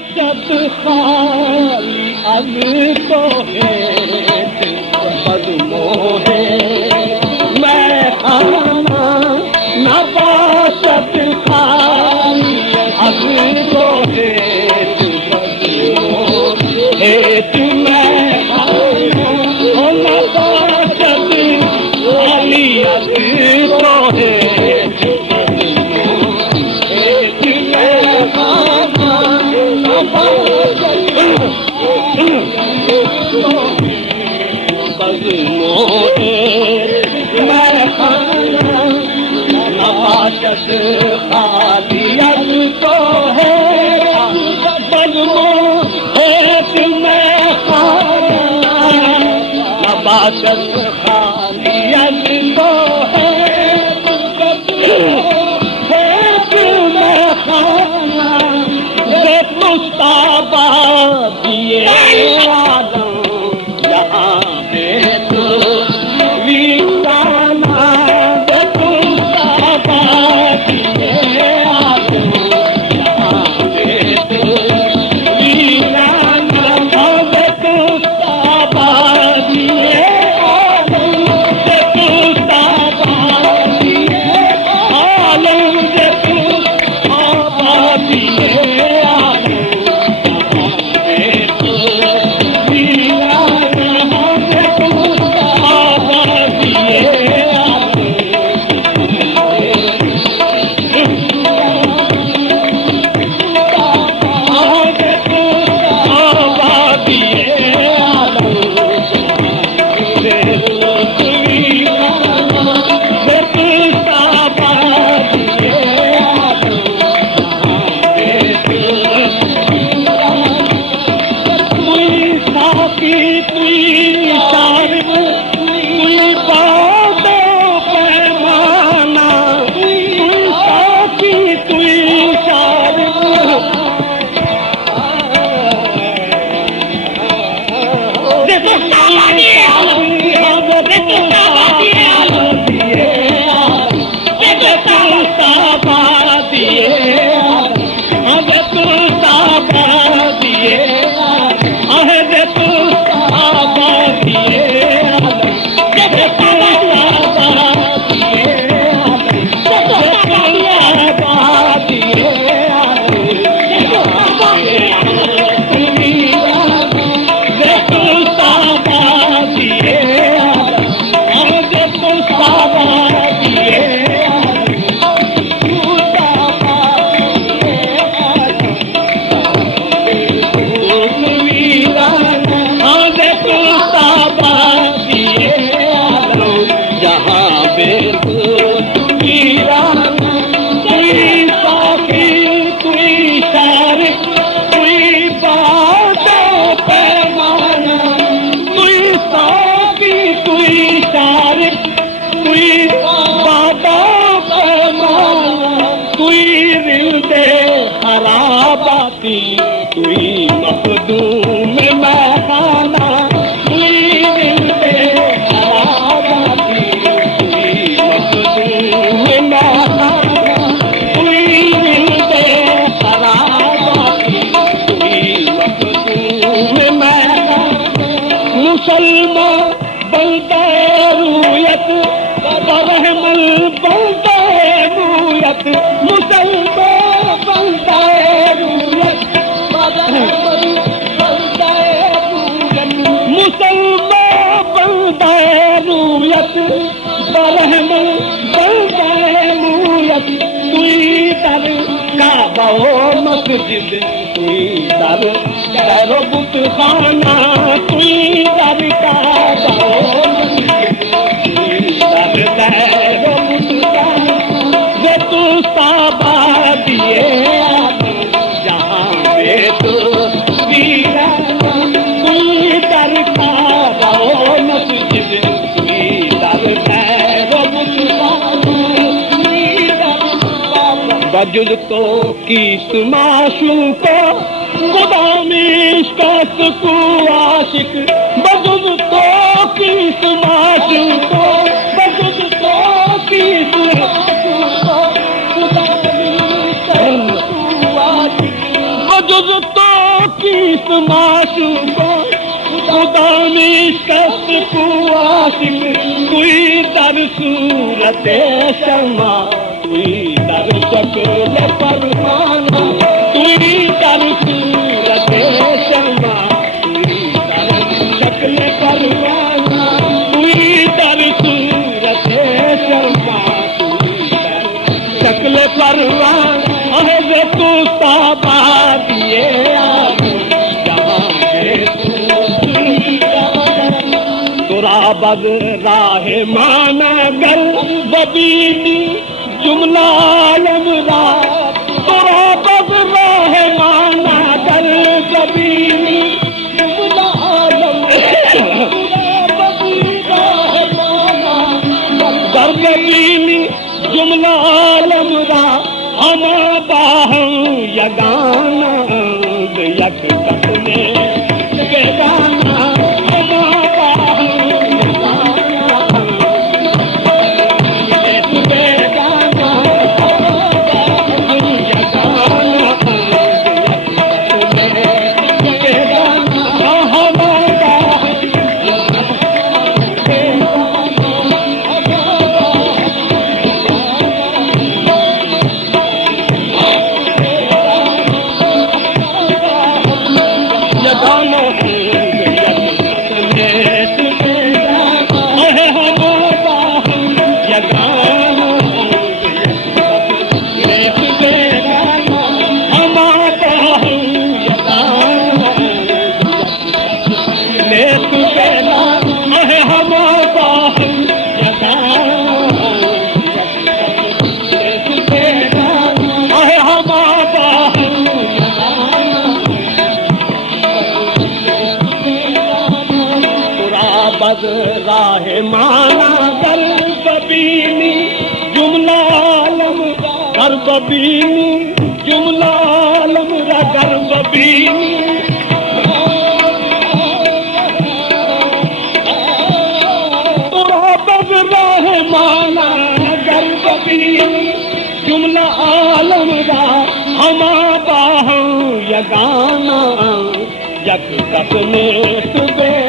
बाशत खाली अब तो है बदमो है मैं खाना न बाशत खाली अब तो है बदमो है मैं खाना न बाशत खाली अब तो है नवाशत खालियत तो है बज़्मो है मैं खाना नवाशत खालियत तो है मैं खाना देख मुस्ताबा दिए आदम जहाँ है तो वीराना देख मुस्ताबा दिए आदम जहाँ है तो वीराना देख मुस्ताबा दिए आदम देख मुस्ताबा दिए आलम देख मुस्ताबा दिए खाना तुई दर का तू साबा दिए जहाँ बे तो वीरा तुई दर का मस्जिद तुई दर बजुल तो किस माशू को गुदामिश को आशिक बजुल तो किस माशू को बजुल तो किस माशू को गुदामिश को आशिक बजुल तो किस माशूको खुदा मिश्कत को आशिक कोई दर सूरत शमा कोई दर शक्ल परवाना कोई दर सूरत शमा कोई दर शक्ल परवाना कोई दर सूरत शमा कोई दर शक्ल परवाना अहे तू साबादिए बग राहे माना गल बबीनी जुमला लमरा तोरा बग राहे माना गल बबीनी जुमला गल बबीनी जुमला लमरा हम बाहं यगाना यक तकने बेगाना राहे माना गल बबीनी जुमला आलम कर बबीनी जुमला आलम कर बबीनी तोरा बग राहे माना गल बबीनी जुमला आलम रा हमा बाहं यगाना यक तक में सुबे